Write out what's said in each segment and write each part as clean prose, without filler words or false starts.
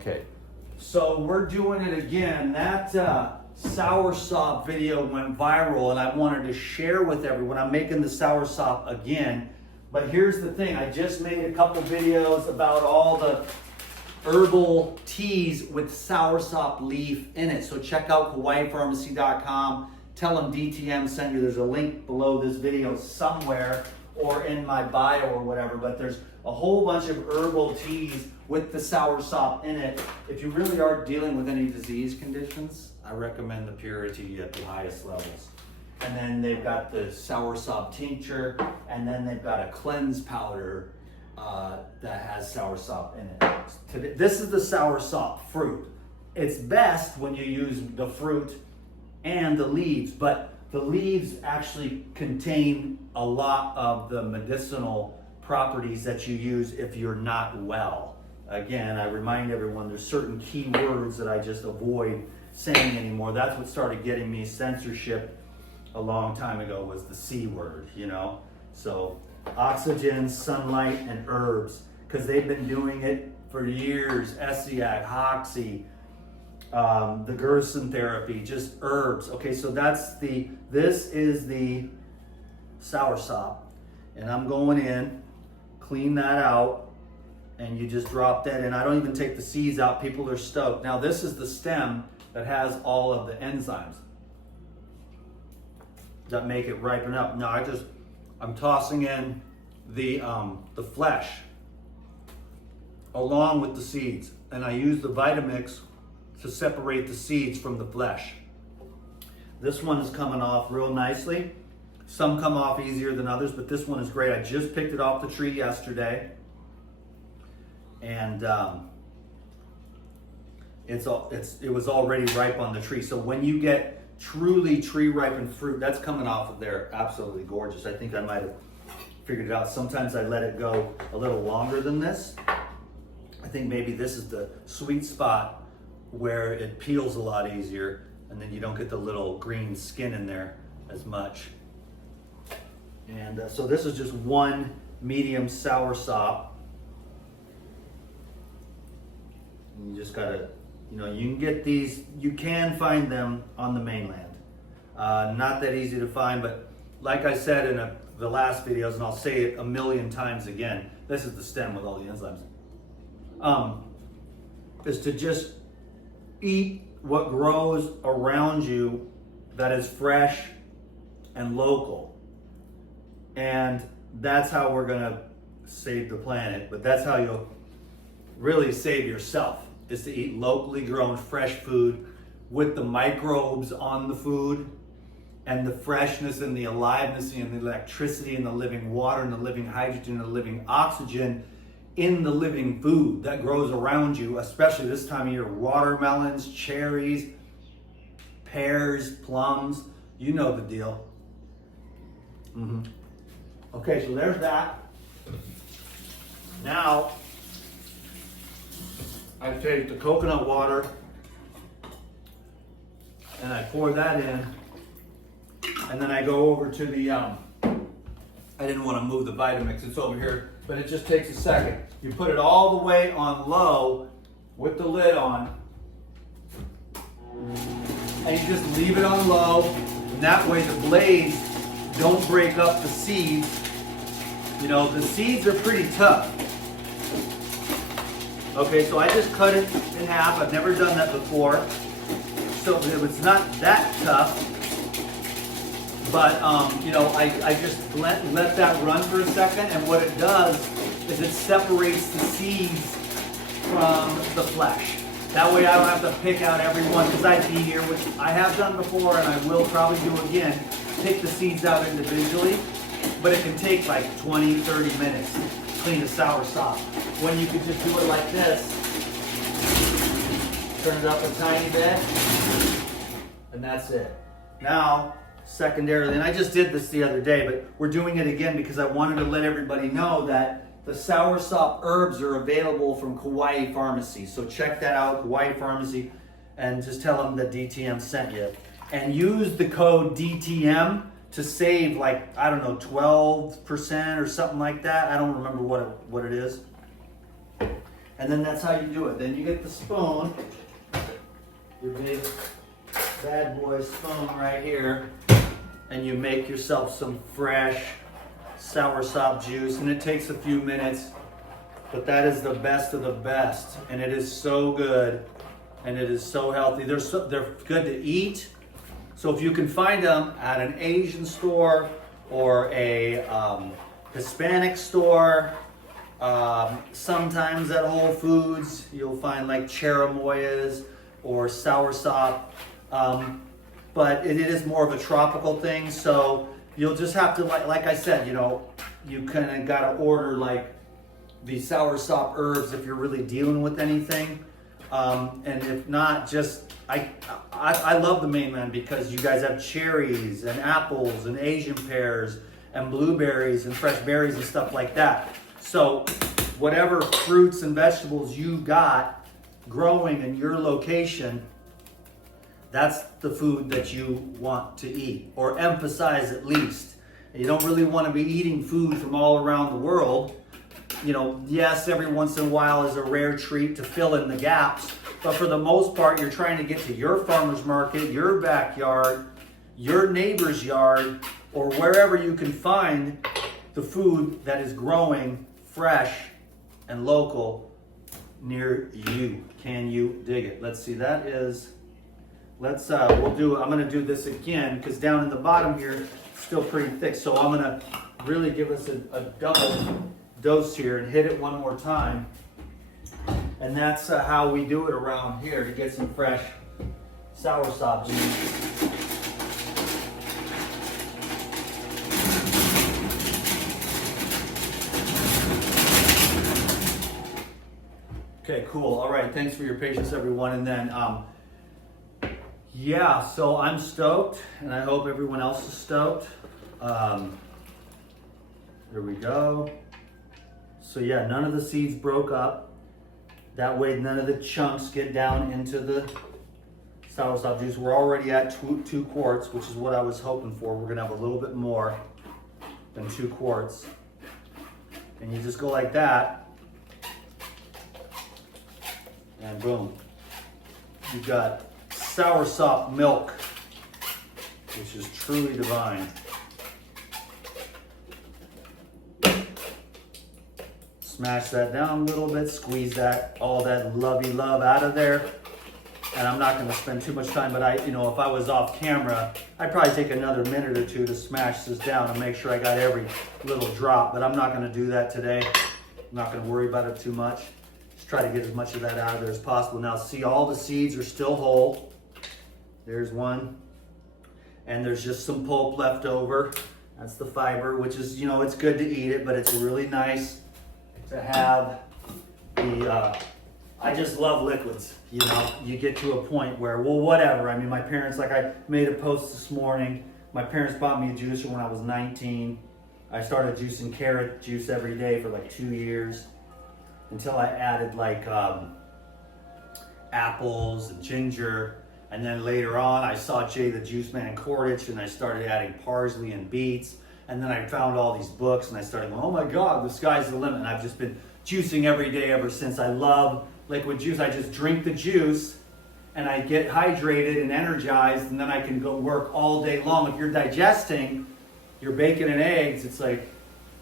Okay, so we're doing it again. That soursop video went viral and I wanted to share with everyone. I'm making the soursop again, but here's the thing. I just made a couple videos about all the herbal teas with soursop leaf in it. So check out HawaiiPharmacy.com. Tell them DTM sent you. There's a link below this video somewhere or in my bio or whatever, but there's a whole bunch of herbal teas with the soursop in it. If you really are dealing with any disease conditions, I recommend the purity at the highest levels. And then they've got the soursop tincture, and then they've got a cleanse powder that has soursop in it. This is the soursop fruit. It's best when you use the fruit and the leaves, but the leaves actually contain a lot of the medicinal properties that you use if you're not well. Again, I remind everyone there's certain key words that I just avoid saying anymore. That's what started getting me censorship a long time ago, was the C word, you know? So oxygen, sunlight, and herbs, because they've been doing it for years. Essiac, Hoxie, the Gerson therapy, just herbs. Okay, so this is the soursop, and I'm going in, clean that out, and you just drop that in. I don't even take the seeds out. People are stoked. Now this is the stem that has all of the enzymes that make it ripen up. Now I'm tossing in the flesh along with the seeds, and I use the Vitamix to separate the seeds from the flesh. This one is coming off real nicely. Some come off easier than others, but this one is great. I just picked it off the tree yesterday, and it was already ripe on the tree. So when you get truly tree ripened fruit, that's coming off of there, absolutely gorgeous. I think I might have figured it out. Sometimes I let it go a little longer than this. I think maybe this is the sweet spot where it peels a lot easier, and then you don't get the little green skin in there as much. And so this is just one medium soursop. And you just gotta, you can get these, you can find them on the mainland. Not that easy to find, but like I said in the last videos, and I'll say it a million times again, this is the stem with all the enzymes, is to just eat what grows around you that is fresh and local. And that's how we're gonna save the planet, but that's how you'll really save yourself, is to eat locally grown fresh food with the microbes on the food and the freshness and the aliveness and the electricity and the living water and the living hydrogen and the living oxygen in the living food that grows around you, especially this time of year. Watermelons, cherries, pears, plums, you know the deal. Okay, so there's that. Now, I take the coconut water and I pour that in, and then I go over to the, I didn't want to move the Vitamix, it's over here, but it just takes a second. You put it all the way on low with the lid on, and you just leave it on low, and that way the blades don't break up the seeds. The seeds are pretty tough. Okay, so I just cut it in half. I've never done that before, so it's not that tough. But I just let that run for a second, and what it does is it separates the seeds from the flesh. That way I don't have to pick out every one, because I'd be here, which I have done before and I will probably do again, pick the seeds out individually, but it can take like 20, 30 minutes to clean a soursop. When you could just do it like this, turn it up a tiny bit, and that's it. Now, secondarily, and I just did this the other day, but we're doing it again because I wanted to let everybody know that the soursop herbs are available from Kauai Pharmacy. So check that out, Kauai Pharmacy, and just tell them that DTM sent you. And use the code DTM to save 12% or something like that. I don't remember what it is. And then that's how you do it. Then you get the spoon, your big bad boy spoon right here, and you make yourself some fresh soursop juice, and it takes a few minutes, but that is the best of the best, and it is so good, and it is so healthy. They're good to eat. So if you can find them at an Asian store or a Hispanic store, sometimes at Whole Foods, you'll find like cherimoyas or soursop, but it is more of a tropical thing. So you'll just have to, like I said, you know, you kind of got to order like the soursop herbs if you're really dealing with anything. And if not, just, I love the mainland because you guys have cherries and apples and Asian pears and blueberries and fresh berries and stuff like that. So whatever fruits and vegetables you got growing in your location, that's the food that you want to eat, or emphasize at least. You don't really want to be eating food from all around the world. You know, yes, every once in a while is a rare treat to fill in the gaps, but for the most part, you're trying to get to your farmer's market, your backyard, your neighbor's yard, or wherever you can find the food that is growing fresh and local near you. Can you dig it? Let's see, that is, I'm gonna do this again because down in the bottom here, it's still pretty thick. So I'm gonna really give us a double dose here and hit it one more time. And that's how we do it around here to get some fresh soursop juice. Okay, cool. All right, thanks for your patience, everyone. And then, yeah, so I'm stoked, and I hope everyone else is stoked. There we go. So yeah, none of the seeds broke up. That way none of the chunks get down into the soursop juice. We're already at 2 quarts, which is what I was hoping for. We're gonna have a little bit more than 2 quarts. And you just go like that, and boom. You've got soursop milk, which is truly divine. Smash that down a little bit, squeeze that, all that lovey love out of there. And I'm not gonna spend too much time, but if I was off camera, I'd probably take another minute or 2 to smash this down and make sure I got every little drop, but I'm not gonna do that today. I'm not gonna worry about it too much. Just try to get as much of that out of there as possible. Now see, all the seeds are still whole. There's one. And there's just some pulp left over. That's the fiber, which is, it's good to eat it, but it's really nice to have the, I just love liquids. You get to a point where, well, whatever. I mean, my parents, like I made a post this morning, my parents bought me a juicer when I was 19. I started juicing carrot juice every day for like 2 years until I added like apples and ginger. And then later on, I saw Jay the Juice Man Cordich, and I started adding parsley and beets. And then I found all these books, and I started going, oh my God, the sky's the limit. And I've just been juicing every day ever since. I love liquid juice. I just drink the juice, and I get hydrated and energized, and then I can go work all day long. If you're digesting your bacon and eggs, it's like,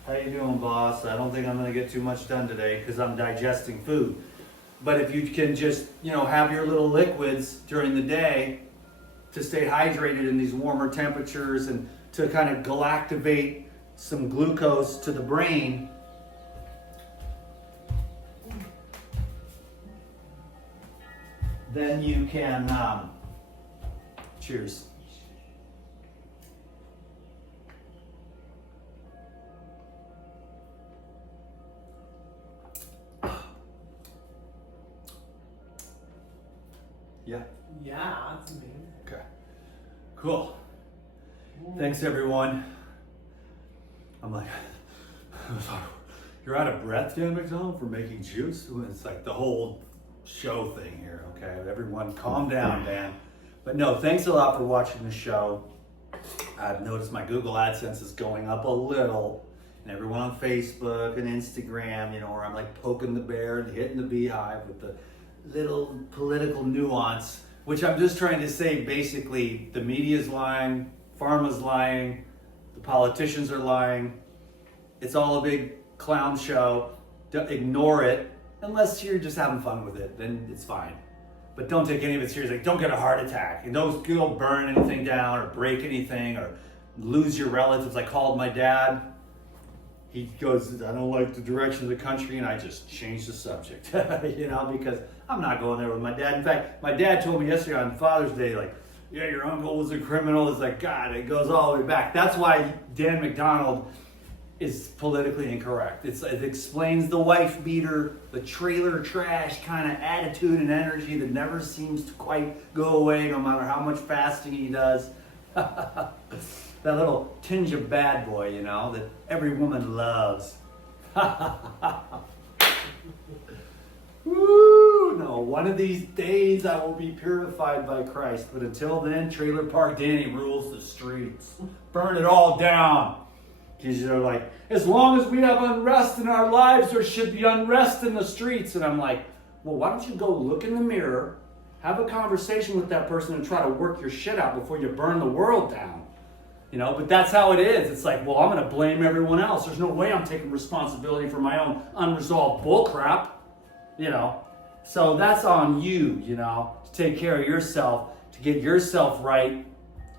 how you doing, boss? I don't think I'm gonna get too much done today because I'm digesting food. But if you can just, have your little liquids during the day to stay hydrated in these warmer temperatures and to kind of galactivate some glucose to the brain, then you can, cheers. Yeah. Yeah, that's amazing. Okay. Cool. Thanks, everyone. I'm like, you're out of breath, Dan McDonald, for making juice? It's like the whole show thing here, okay? Everyone calm down, Dan. But no, thanks a lot for watching the show. I've noticed my Google AdSense is going up a little, and everyone on Facebook and Instagram, you know, where I'm like poking the bear and hitting the beehive with the little political nuance, which I'm just trying to say basically the media's lying, pharma's lying, the politicians are lying. It's all a big clown show. Ignore it unless you're just having fun with it, then it's fine. But don't take any of it seriously. Like, don't get a heart attack, and don't go burn anything down or break anything or lose your relatives. I called my dad. He goes, I don't like the direction of the country, and I just changed the subject, you know, because I'm not going there with my dad. In fact, my dad told me yesterday on Father's Day, like, yeah, your uncle was a criminal. It's like, God, it goes all the way back. That's why Dan McDonald is politically incorrect. It explains the wife beater, the trailer trash kind of attitude and energy that never seems to quite go away no matter how much fasting he does. That little tinge of bad boy, you know, that every woman loves. Woo! No, one of these days I will be purified by Christ. But until then, Trailer Park Danny rules the streets. Burn it all down. Because they're like, as long as we have unrest in our lives, there should be unrest in the streets. And I'm like, well, why don't you go look in the mirror, have a conversation with that person, and try to work your shit out before you burn the world down. You know, but that's how it is. It's like, well, I'm going to blame everyone else. There's no way I'm taking responsibility for my own unresolved bullcrap. You know, so that's on you, you know, to take care of yourself, to get yourself right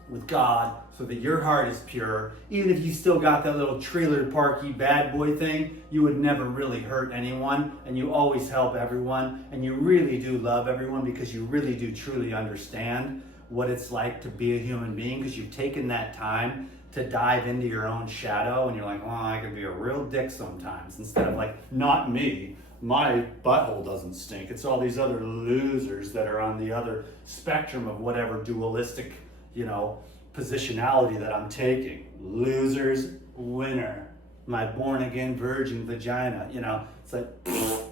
with God, so that your heart is pure. Even if you still got that little trailer parky bad boy thing, you would never really hurt anyone, and you always help everyone, and you really do love everyone because you really do truly understand what it's like to be a human being, because you've taken that time to dive into your own shadow, and you're like, well, I can be a real dick sometimes, instead of like, not me, my butthole doesn't stink. It's all these other losers that are on the other spectrum of whatever dualistic, you know, positionality that I'm taking. Losers, winner. My born again virgin vagina. You know, it's like,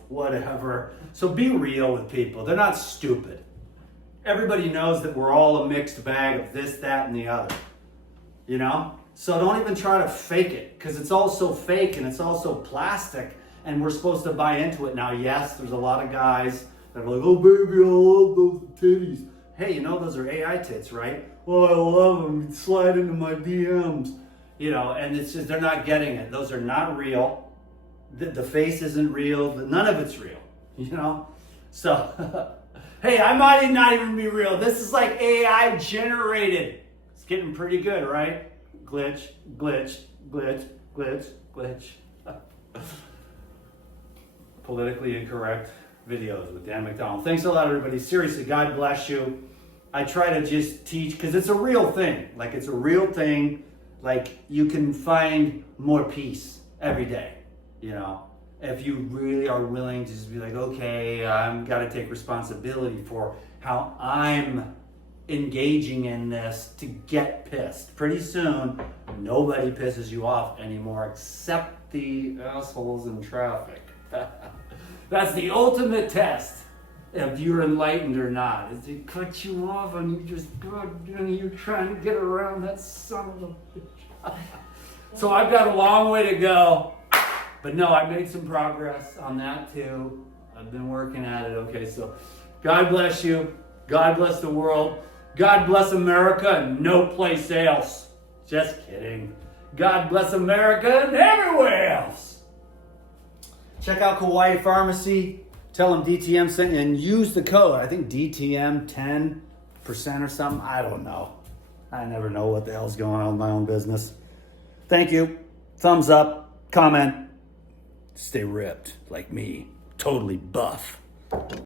whatever. So be real with people. They're not stupid. Everybody knows that we're all a mixed bag of this, that, and the other. You know? So don't even try to fake it, because it's all so fake and it's all so plastic, and we're supposed to buy into it. Now, yes, there's a lot of guys that are like, oh baby, I love those titties. Hey, you know those are AI tits, right? Well, I love them. Slide into my DMs. You know, and it's just, they're not getting it. Those are not real. The face isn't real. None of it's real, you know? So, hey, I might not even be real. This is like AI generated. It's getting pretty good, right? Glitch, glitch, glitch, glitch, glitch. Politically incorrect videos with Dan McDonald. Thanks a lot, everybody. Seriously, God bless you. I try to just teach, because it's a real thing. Like, it's a real thing. Like, you can find more peace every day, you know, if you really are willing to just be like, okay, I've got to take responsibility for how I'm engaging in this to get pissed. Pretty soon, nobody pisses you off anymore except the assholes in traffic. That's the ultimate test if you're enlightened or not. Is it cut you off and you just you're trying to get around that son of a bitch. So I've got a long way to go, but no, I made some progress on that too. I've been working at it. Okay, so God bless you. God bless the world. God bless America and no place else. Just kidding. God bless America and everywhere else. Check out Kauai Pharmacy. Tell them DTM sent you, and use the code. I think DTM 10% or something. I don't know. I never know what the hell's going on with my own business. Thank you. Thumbs up. Comment. Stay ripped like me. Totally buff.